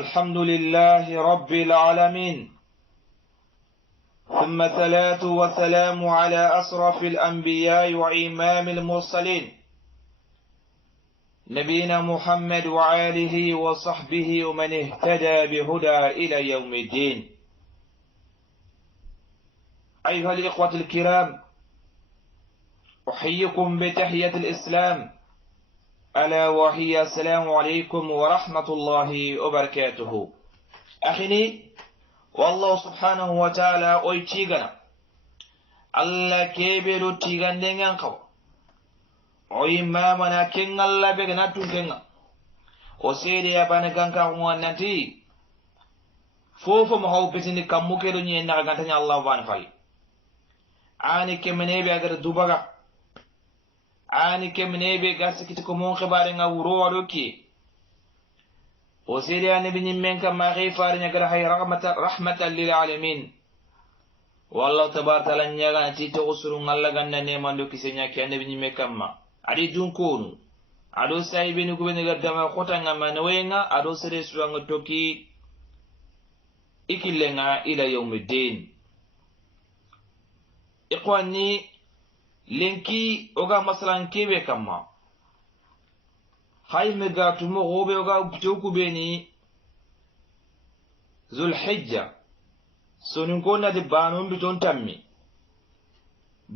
الحمد لله رب العالمين، ثم الصلاة والسلام على أشرف الأنبياء وإمام المرسلين نبينا محمد وآله وصحبه ومن اهتدى بهدى إلى يوم الدين. أيها الإخوة الكرام، أحييكم بتحية الإسلام ألا وهي السلام عليكم ورحمة الله وبركاته. أخيني والله سبحانه وتعالى أيتيغنا الله كيبلو تيغان دينغان قو أي مامنا كين الله بغنا تنكنا وسيدي يبانا كانكا وانتي فوفو مهو بسيني كموكيلو ني نغانتاني الله بان فاي آني كمني بأغر دوبغا آني كمني بأغر كتكو مون خباري نغورو ودوكي وسيدي النبي نمين كما غيفار نغر هاي رحمة للعالمين. والله تبارك الله نيغا تيتو غسرو الله غنى نيمان دوكي سنياكي النبي نمين كما adi dunkonu ado saibe ni kubene gadama khota ngama nawenga ado sere suanga toki ikilenga ila yawmiddin. Ikhwani lenki oga masalan kebe kama hay mega tumo gobe oga butoku beni zulhijja sonun kona de banon biton tammi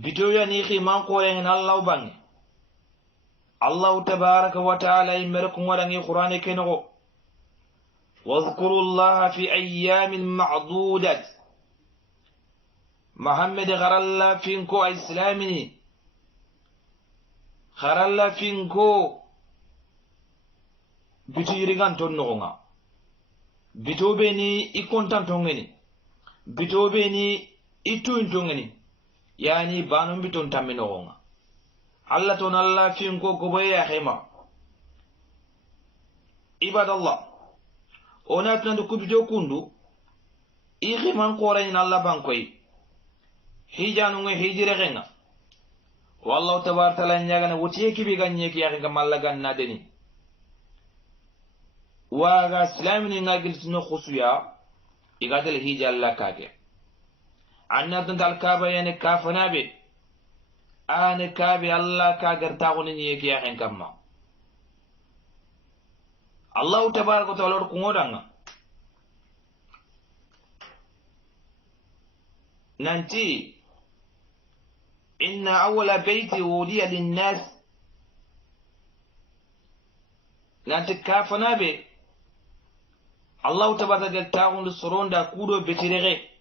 bitoya ni khiman qoren Allah bangi الله تبارك وتعالى يمركم ولن قرآن كنغو واذكروا الله في أيام معدودة. محمد غر الله فينكو إسلامي غر الله فينكو بتو يرغان تنغونا بتو بني إكون تنغني بتو بني إتون تنغني يعني بانم بتون تنغني Allah ton Allah fin ko goboya khema ibadallah ona tan ko bijo kundu i khiman qorayn Allah bankoy hijanu nge hijire genga wallahu tabaraka taala nyaga na wuti ki bi ganye ki yakha malla ganna deni waga islamini ngagil tino khusuya igadal hijalla kage anna tan dal kaba yani kafana be آن كابي الله كاغر تاغوني يكي يخين كما الله تبارك وتعالى ركونا ننتي إن أول بيت ولي للناس ننتي كافنا بي الله تبارك وتعالى تاغوني الصرون دا كودو بترغي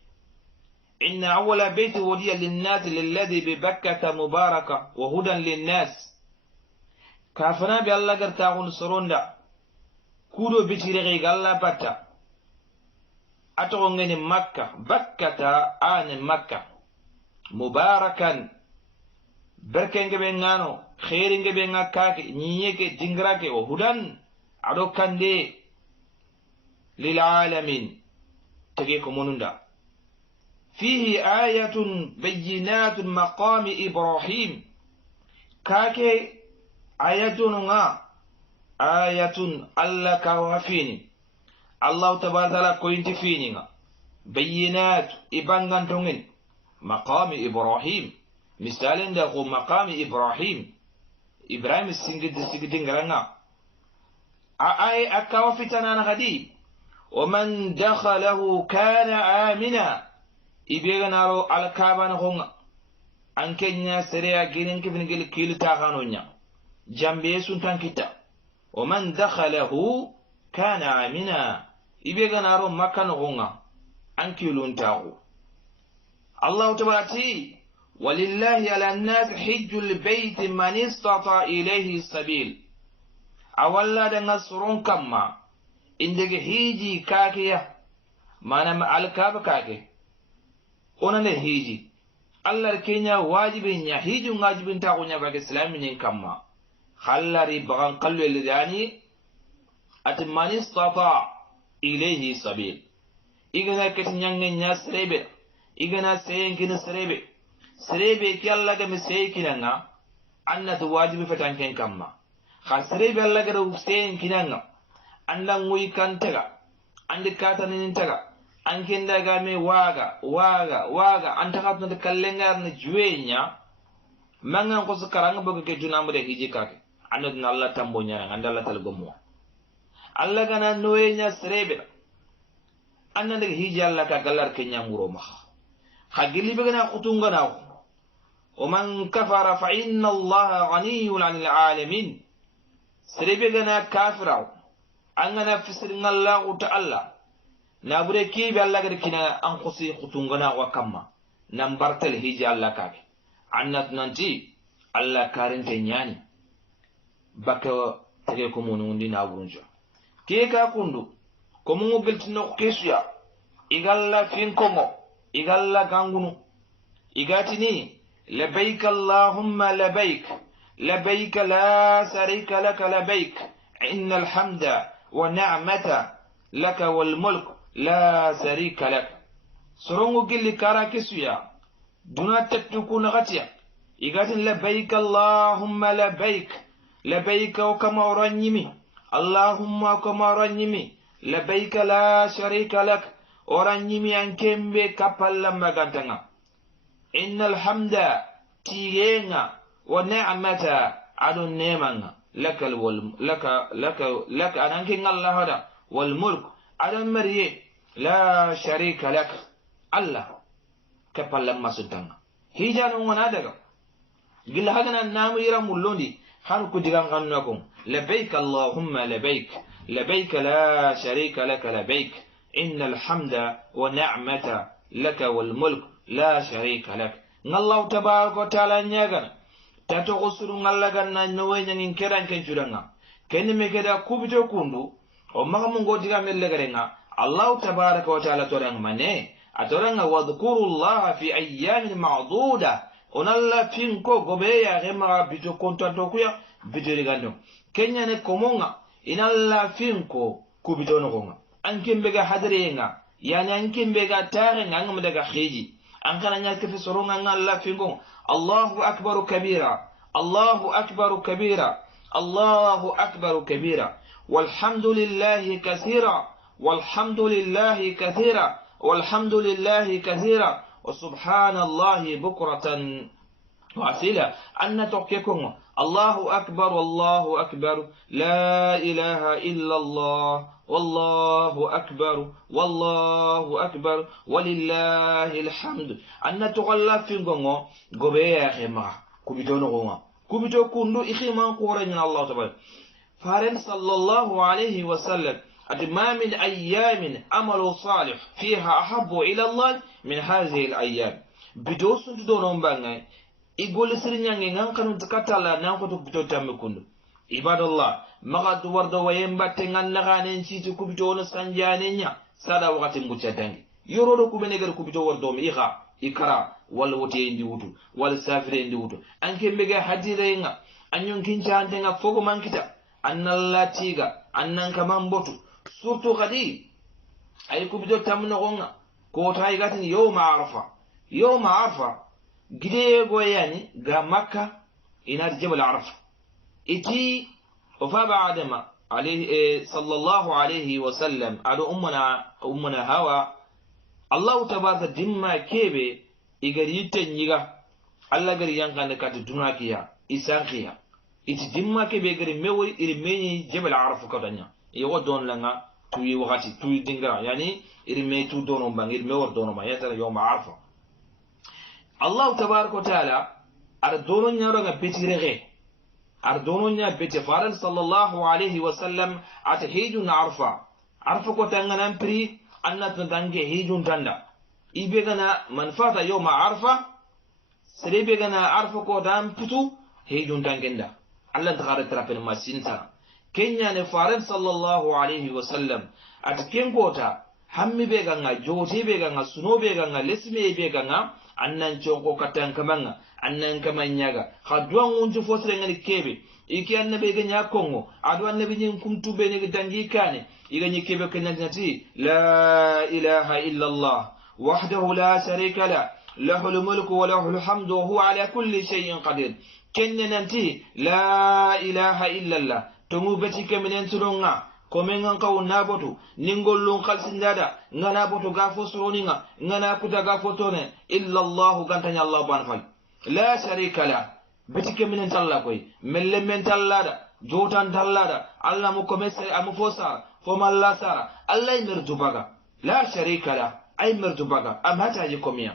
إن أول بيت ودي للناس للذي ببكة مباركة وهدى للناس كافنا بالله قرتاغون سرون دا كودو بتيرغي الله باتا أتغنين مكة بكة آن مكة مباركا بركن بينانو خيرين بينغا كاكي نييكي دينغراكي وهدى عدو كاندي للعالمين تجيكم منوندا فيه آية بينات مقام إبراهيم كاكي آياتنا آية الله كوافيني الله تبارك وتعالى كوينت فيني بينات إبانغان تونين مقام إبراهيم مثال داخو مقام إبراهيم السنجد غرانا آية أكوافتنا غدي ومن دخله كان آمنا ibega naro alkaba na honga ankenya sereya ginen kifin gel kilita kanonya jambe sun tankita wa man dakhalahu kana amina ibega naro makan honga ankilun tagu Allah tabarati walillahi ala an-nas hajjul bayt man istata ilayhi sabil awalla da nasrun kamma indege hiji kakiya mana alkaba kake onane hiji Allah kenya wajibi nya hiji ngajibin ta kunya ba islami ne kamma khallari bagan qallu lidani atmani istata ilayhi sabil igana ketinyange nya srebe igana seyengina srebe ki Allah ga miseykinanga annatu wajibi fatanken kamma khasrebe Allah ga ruseyen kinanga andan nguy kantega andi katanin taga anken daga me waga anta khatno de kallengar ne juenya mangan ko sukaranga boga ke junamu de hiji kake anadna Allah tambo nya anda Allah tal gomo Allah gana noyenya serebe anna de hiji Allah ka galar ke nyanguro ma khagili be gana kutunga na o man kafara fa inna Allah ghaniyun 'anil 'alamin serebe gana kafira angana fisrin Allah ta'ala na bure kibe Allah gar kina an khusi khutungana wa kamma nan bartal hiji Allah kake annat nanti Allah karinte nyani baka tage ko mun undi na burunja ke ka kundu ko mun geltino kesuya igalla fin kongo igalla gangunu igatini labbaik allahumma labbaik labbaik la sharika lak labbaik innal hamda wa ni'mata lak wal mulk la sharika lak sorongo gilli kara kesuya duna tattuku nagatiya igatin labbaik allahumma labbaik labbaik kama oranyimi allahumma kama oranyimi labbaik la sharika lak oranyimi ankembe kapalla magantanga innal hamda tiyenga wa ni'mata adu nemanga lakal wal laka ananki Allah hada wal mulk adam mariye la sharika lak Allah kapalla masutanga hijanu wana daga gil hadana namu yira mullondi har ku digan kannakum labbaik allahumma labbaik labbaik la sharika lak labbaik innal hamda wa ni'mata laka wal mulk la sharika lak ngallahu tabaraka wa taala nyagan tato usuru ngallagan na nyowe nyangin keran ken juranga ken me keda kubito kundu o magamu ngodiga melle garenga allah tabaraka wa taala torang mane atoranga wadhkurullaha fi ayyamin ma'duda onalla finko gobeya gema bito kontanto kuya bito rigando kenya ne komonga inalla finko kubito no gonga ankembe ga hadrenga yani ankembe ga tarenga ngam daga khiji ankana nyake fi soronga ngalla finko allahu akbar kabira allahu akbar kabira allahu akbar kabira walhamdulillahi kathira walhamdulillahi kathira والحمد لله كثيرا وسبحان الله بكرة وأصيلا أن تحكيكم الله أكبر والله أكبر لا إله إلا الله والله أكبر والله أكبر ولله الحمد أن تغلى في الغنى قبيا خما كبتون غنى كبتو كندو إخيما قورا من الله تبارك فارن صلى الله عليه وسلم ما من أيام عمل صالح فيها أحب إلى الله من هذه الأيام بدوس دونهم بانغاي يقول سرنيان نانكانو تكاتالا نانكو تكبتو تامكوندو عباد الله مغاد ورد ويمباتن نغانين سيتو كبتو نسانجانينيا سادا وقت مبتداني يورو كوبينيغر كبتو وردوم إيغا إكرا ولا وتي اندي وتو ولا سافر اندي وتو أنكي ميغا حديرينغا أنيون كينشانتنغا فوغو مانكتا أن الله تيغا أنن كمان بوتو surtout gadi ay ko bido tamno gonga ko tay gatin yawma arfa gide go yani ga makka ina jabal arfa iti وفا بعدما عليه صلى الله عليه وسلم على أمنا هوا الله تبارك دمما كيبه إغري تنيغا الله غري يانغان كات دوناكيا إسانكيا إتي دمما كيبه غري ميوي إرمي جبل عرف كدانيا يو دون لنا توي وقتي توي دينغرا يعني إرمي تو دونو بان إرمي ور دونو ما يتر يوم عرفه الله تبارك وتعالى أردونو نيارو بيتي رغي أردونو نيا بيتي فارن صلى الله عليه وسلم أتهيجون عرفة كتنغنا بري أنت نتنجي هيجون تندا إبغنا منفعة يوم عرفة سريبغنا عرفة كتان بتو هيجون تنجندا الله تغارت رابن ما سنتا كينيا نفارن صلى الله عليه وسلم أتكين كوتا hammi be ganga joti be ganga suno be ganga lesme be ganga annan chonko katan kamanga annan kamanyaga khadwan unju fosre ngani kebe iki annabe ganya kongo adu annabe nyin kumtu be ne dangi kane igani kebe kenati la ilaha illa allah wahdahu la sharika la lahu almulku wa lahu alhamdu wa huwa ala kulli shay'in qadir kennanti la ilaha illa allah tomu beti kemenen tunonga komengan kaw nabotu ningollun khalsindada ngana botu gafo soroninga ngana kuta gafo tone illa Allah gantanya Allah ban fal la sharika la betike minen talla koy melle men tallada jotan tallada Allah mu komese amu fosa fo malla sara Allah mirdu baga la sharika la ay mirdu baga am hataji komiya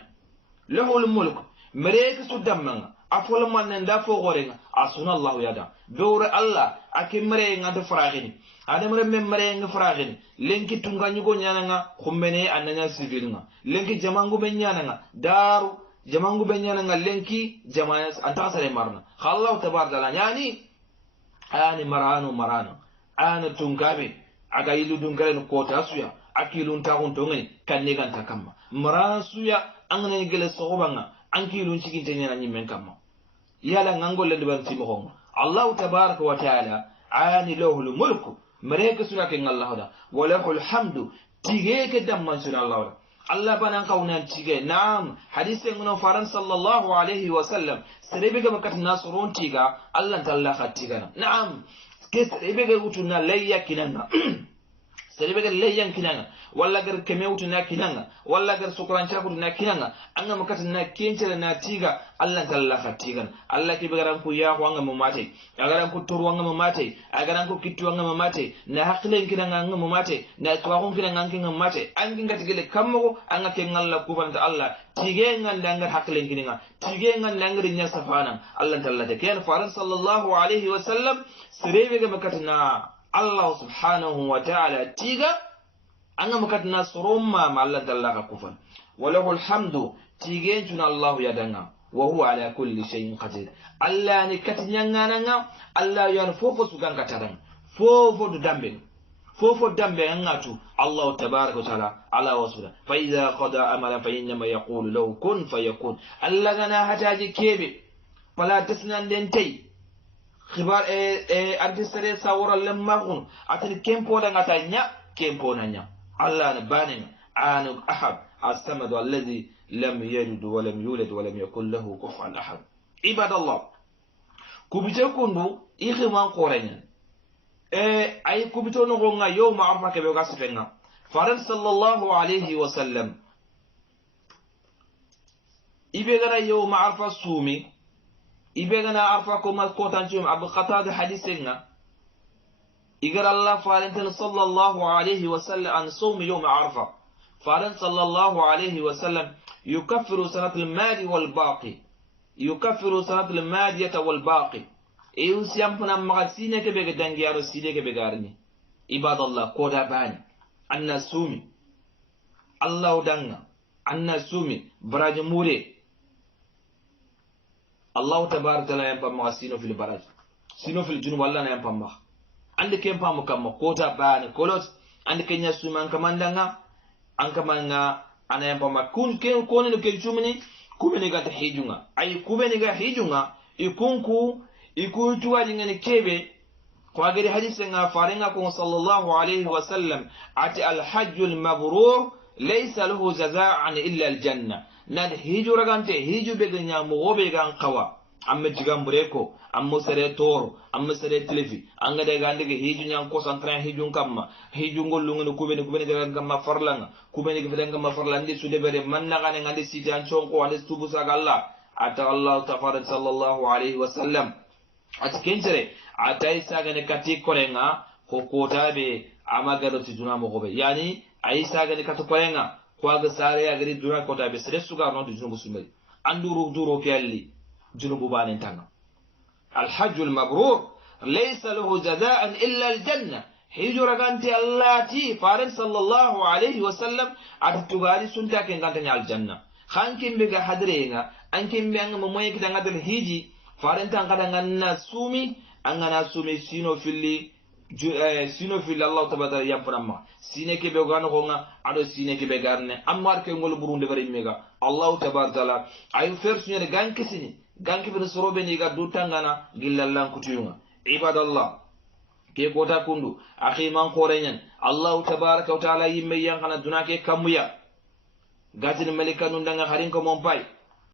lahul mulk mereke sudamanga afol man nda fo gorenga asuna Allah yada dowre Allah akimre ngata faragini adamre memre nga faragini lenki tunga nyugo nyananga khumbene ananya sivilnga lenki jamangu ben nyananga daru jamangu ben nyananga lenki jamaya anta sare marna khallahu tabaraka yani ani marano ana tungabe aga ilu dungare no kota suya akilun tagun tongai kanne ganta kamma marana suya angane gele sogobanga ankilun cikin tanyana nyimen kamma yala ngangol le ban timo hon Allah tabaraka wa taala ani lahul mulku mareka suna ken Allah da walahul hamdu tige damman suna Allah da Allah banan kauna tige na'am hadisi ngono faran sallallahu alaihi wa sallam serebe ga makat nasrun tiga Allah talla khatiga na'am ke serebe ga utuna layya kinanga serebe ga layyan kinanga walla gar kemewtu na kinanga walla gar sukran chakudu na kinanga anga makata na kencere na tiga Allah talla khatiga Allah ke bigaran ku ya ko anga mamate agaran ku turu anga mamate agaran ku kittu anga mamate na haklen kinanga anga mamate na tawakon kinanga anga mamate angi ngati gele kammo anga ke ngalla ku banta Allah tige nganda ngar haklen kinanga tige nganda ngar nya safana Allah talla de ken faran sallallahu alaihi wasallam serebe ga makata na Allah subhanahu wa ta'ala tiga anga makatna surumma ma Allah dallaka kufan walahu alhamdu tigentuna Allah yadanga wa huwa ala kulli shay'in qadir Allah ni katinyangana Allah yan fofo suganga taran fofo dambe ngatu Allah tabaaraka wa ta'ala ala wasula fa idha qada amala fa inma yaqulu lahu kun fayakun Allah gana hataji kebe fala tasnan dentay khibar artistere sawra lamma atin kempo da ngata nya kempo nanya Allah na banin anu ahad as-samad alladhi lam yalid wa lam yulad wa lam yakul lahu kufuwan ahad ibadallah kubite kundu ikhiman qorenya ay kubito no gonga yawma arfa ke be gasfenga faran sallallahu alayhi wa sallam ibe gara yawma arfa sumi ibe gana arfa ko ma ko tanjum abu qatada hadithenga إجر الله فارن صلى الله عليه وسلم عن صوم يوم عرفة فارن صلى الله عليه وسلم يكفر سنة الماضي والباقي يكفر سنة الماضية والباقي يوسيام فنا مغسينة كبيرة دنجيار سيدة كبيرة عباد الله كودا باني أن سومي الله دعنا أن سومي براج موري الله تبارك وتعالى ينبغي مغسينه في البراج سينو في الجنوب الله ينبغي مغ ande kempa mukam kota bani kolot ande kenya suman kamandanga ankamanga anayamba makun ken kono ke chumini kumeni ga hijunga ay kumeni ga hijunga ikunku ikutuwa ngani kebe kwa gari hadisi nga farenga ko sallallahu alayhi wa sallam ati al hajjul mabrur laysa lahu jazaa'an illa al janna nad hijura gante hiju be ganya mo wobe gan qawa amma jigambure ko amma sare toro amma sare telefi anga de gande ge hiju nyang concentré hiju kamma hiju ngollu ngene kubeni de gamma farlanga kubeni ge gamma farlande su debere man na gane ngande siti an chonko ande tubu sagalla ata Allah tafarat sallallahu alayhi wa sallam at kenjere atay sagane kati korenga ko kotabe amagaro tijuna mo gobe yani ay sagane kati korenga ko aga sare agari dura kotabe sere suga no tijuna musumel anduru duro kelli جنوب بان تانا الحج المبرور ليس له جزاء إلا الجنة هجر غانتي اللاتي فارن صلى الله عليه وسلم أتتغالي سنتا كن غانتني الجنة خانكم بغا حدرينا أنكم بغا مميك دنغدر هيجي فارن تنغدنغنا سومي أنغنا سومي سينو fili Allah tabaraka yampanama sine ke be gano gonga ado sine ke be garne ammar ke ngol burunde bari mega Allah tabaraka ay fer suñe ganki bin sorobe ni ga dutangana gillallan kutuyunga ibadallah ke kota kundu akhi man qorenyen Allah tabaraka wa taala yimme yang kana dunake kamuya gatin malika nundanga harin ko mon pay